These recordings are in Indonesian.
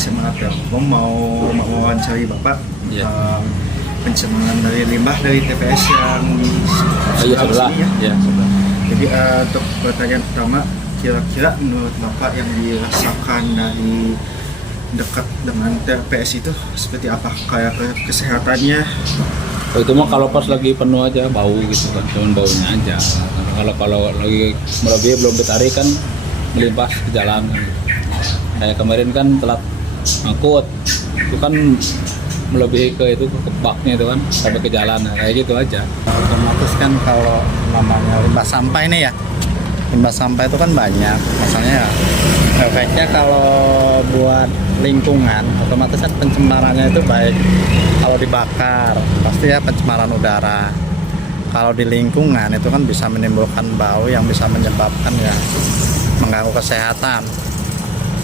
SMA Telkom mau mewawancari Bapak pencemaran dari limbah dari TPS yang di sebelah sini ya. Jadi untuk pertanyaan pertama, kira-kira menurut Bapak yang dirasakan dari dekat dengan TPS itu seperti apa? Kayak kesehatannya? Oh, itu mah kalau pas lagi penuh aja bau gitu kan, cuman baunya aja. Kalau lagi melebihi belum ditarik kan melimpah ke jalan. Kayak kemarin kan telat angkut, itu kan melebihi ke itu ke baknya itu kan sampai ke jalan, kayak gitu aja. Otomatis kan kalau namanya limbah sampah ini ya, limbah sampah itu kan banyak, misalnya ya, efeknya kalau buat lingkungan otomatis kan pencemarannya itu baik kalau dibakar pasti ya pencemaran udara. Kalau di lingkungan itu kan bisa menimbulkan bau yang bisa menyebabkan ya mengganggu kesehatan.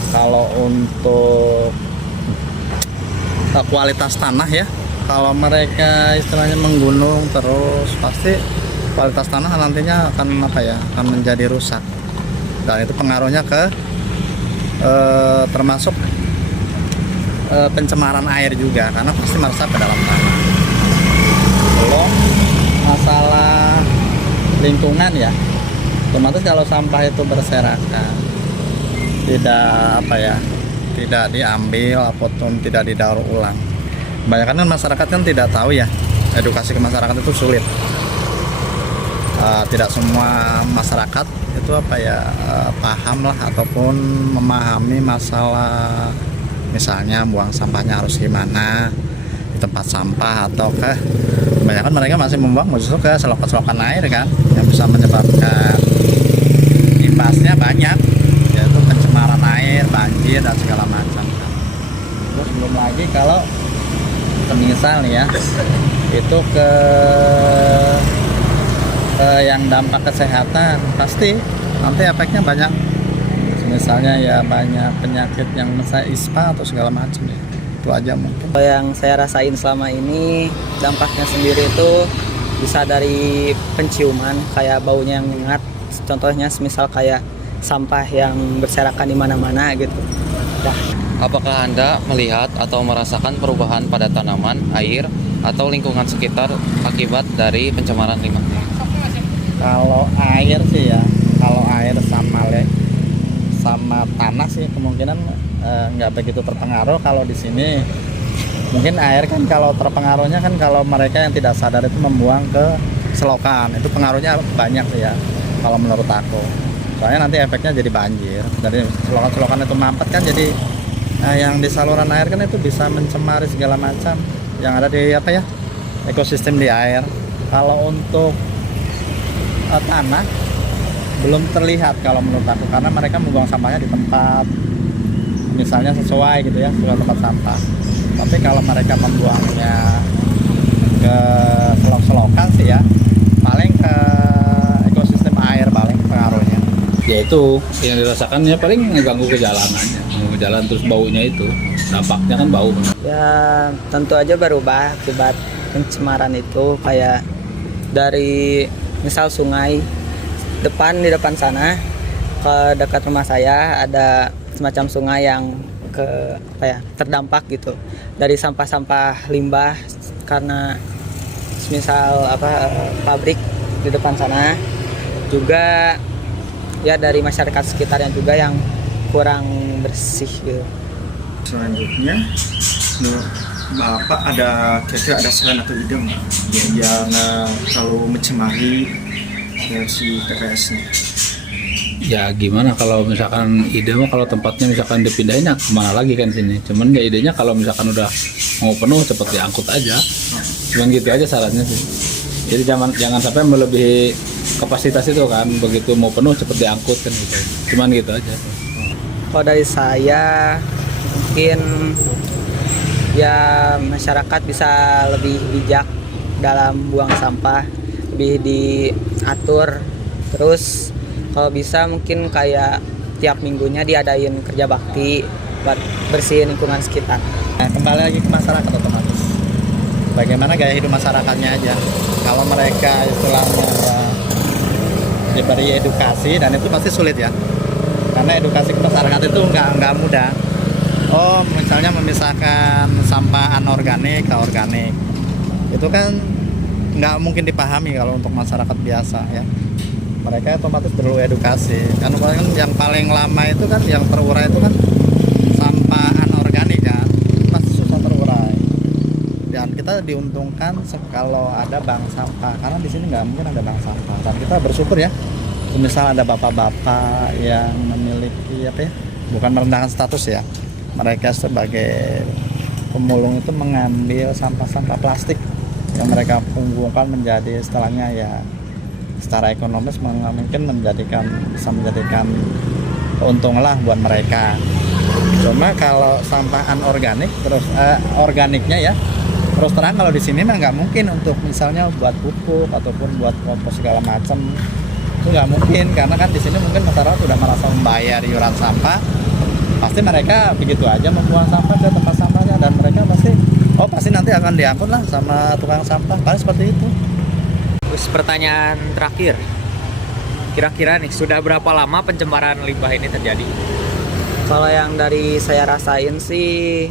Kalau untuk kualitas tanah ya, kalau mereka istilahnya menggunung terus pasti kualitas tanah nantinya akan akan menjadi rusak, dan itu pengaruhnya ke termasuk pencemaran air juga, karena pasti meresap ke dalam tanah. Belum masalah lingkungan ya, otomatis kalau sampah itu berserakan, tidak diambil ataupun tidak didaur ulang. Kebanyakan kan masyarakat kan tidak tahu ya, edukasi ke masyarakat itu sulit. Tidak semua masyarakat itu paham lah ataupun memahami masalah misalnya buang sampahnya harus gimana di tempat sampah, atau kebanyakan mereka masih membuang justru ke selokan-selokan air kan, yang bisa menyebabkan imbasnya banyak, yaitu pencemaran air, banjir dan segala macam. Terus belum lagi kalau semisal nih ya, itu ke yang dampak kesehatan pasti nanti efeknya banyak. Misalnya ya banyak penyakit yang misalnya ISPA atau segala macam ya. Itu aja mungkin. Yang saya rasain selama ini dampaknya sendiri itu bisa dari penciuman, kayak baunya yang menyengat. Contohnya semisal kayak sampah yang berserakan di mana-mana gitu. Apakah Anda melihat atau merasakan perubahan pada tanaman, air, atau lingkungan sekitar akibat dari pencemaran limbah? Kalau air sih ya, kalau air sama tanah sih kemungkinan nggak begitu terpengaruh. Kalau di sini mungkin air kan kalau terpengaruhnya kan kalau mereka yang tidak sadar itu membuang ke selokan, itu pengaruhnya banyak sih ya kalau menurut aku. Soalnya nanti efeknya jadi banjir, jadi selokan-selokan itu mampet kan, jadi yang di saluran air kan itu bisa mencemari segala macam yang ada di ekosistem di air. Kalau untuk tanah belum terlihat kalau menurut aku, karena mereka membuang sampahnya di tempat misalnya sesuai gitu ya, sesuai tempat sampah. Tapi kalau mereka membuangnya ke selok-selokan sih ya, paling ke ekosistem air paling pengaruhnya. Ya itu yang dirasakannya paling ngeganggu ke jalan aja, ke jalan, terus baunya itu dampaknya kan bau. Ya tentu aja berubah akibat pencemaran itu, kayak dari misal sungai di depan sana ke dekat rumah saya ada semacam sungai yang terdampak gitu dari sampah-sampah limbah, karena misal pabrik di depan sana, juga ya dari masyarakat sekitarnya juga yang kurang bersih gitu. Selanjutnya, Bapak kira-kira ada saran atau ide nggak biar nggak terlalu mencemari si TPS-nya? Ya gimana kalau misalkan ide mah, kalau tempatnya misalkan dipindahin ya kemana lagi kan sini. Cuman ya idenya kalau misalkan udah mau penuh cepet diangkut aja. Cuman gitu aja sarannya sih. Jadi jangan sampai melebihi kapasitas itu kan, begitu mau penuh cepet diangkut kan gitu. Cuman gitu aja. Kalau dari saya mungkin ya masyarakat bisa lebih bijak dalam buang sampah, lebih diatur. Terus Kalau bisa mungkin kayak tiap minggunya diadain kerja bakti buat bersihin lingkungan sekitar. Nah, kembali lagi ke masyarakat otomatis. Bagaimana gaya hidup masyarakatnya aja. Kalau mereka istilahnya ya, diberi edukasi, dan itu pasti sulit ya. Karena edukasi ke masyarakat itu nggak mudah. Oh, misalnya memisahkan sampah anorganik ke organik. Itu kan nggak mungkin dipahami kalau untuk masyarakat biasa ya. Mereka otomatis perlu edukasi. Karena yang paling lama itu kan yang terurai itu kan sampah anorganik kan, masih susah terurai. Dan kita diuntungkan kalau ada bank sampah, karena di sini nggak mungkin ada bank sampah. Dan kita bersyukur ya, misal ada bapak-bapak yang memiliki apa ya, bukan merendahkan status ya, mereka sebagai pemulung itu mengambil sampah-sampah plastik yang mereka kumpulkan menjadi istilahnya ya secara ekonomis mungkin bisa menjadikan keuntungan lah buat mereka. Cuma kalau sampah anorganik terus organiknya ya, terus terang kalau di sini mah nggak mungkin untuk misalnya buat pupuk ataupun buat kompos segala macam, itu nggak mungkin, karena kan di sini mungkin masyarakat sudah merasa membayar iuran sampah, pasti mereka begitu aja membuang sampah ke tempat sampahnya, dan mereka pasti nanti akan diangkut lah sama tukang sampah, paling seperti itu. Terus pertanyaan terakhir, kira-kira nih sudah berapa lama pencemaran limbah ini terjadi? Kalau yang dari saya rasain sih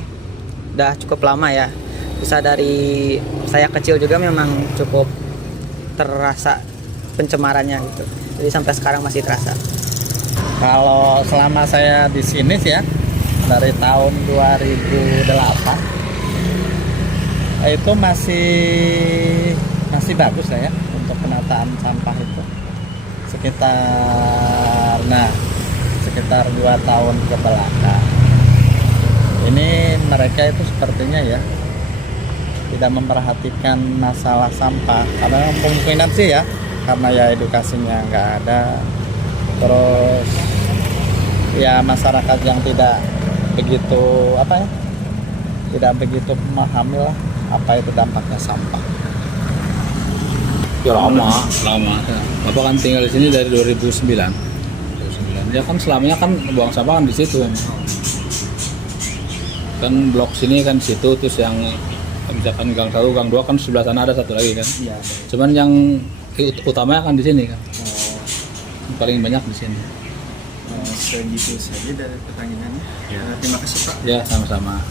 udah cukup lama ya. Bisa dari saya kecil juga memang cukup terasa pencemarannya gitu. Jadi sampai sekarang masih terasa. Kalau selama saya di sini sih ya, dari tahun 2008 itu masih bagus lah ya untuk penataan sampah itu. Sekitar 2 tahun ke belakang. Ini mereka itu sepertinya ya tidak memperhatikan masalah sampah, karena kemungkinan sih ya karena ya edukasinya nggak ada, terus ya masyarakat yang tidak begitu memahami lah apa itu dampaknya sampah. Ya lama. Bapak kan tinggal di sini dari 2009. Ya kan selamanya kan buang sampah kan di situ. Kan blok sini kan situ, terus yang misalkan gang 1, gang 2 kan sebelah sana ada satu lagi kan. Iya. Cuman yang utamanya kan di sini kan. Paling banyak di sini. Segitu saja dari pertanyaannya. Terima kasih Pak. Ya, sama-sama.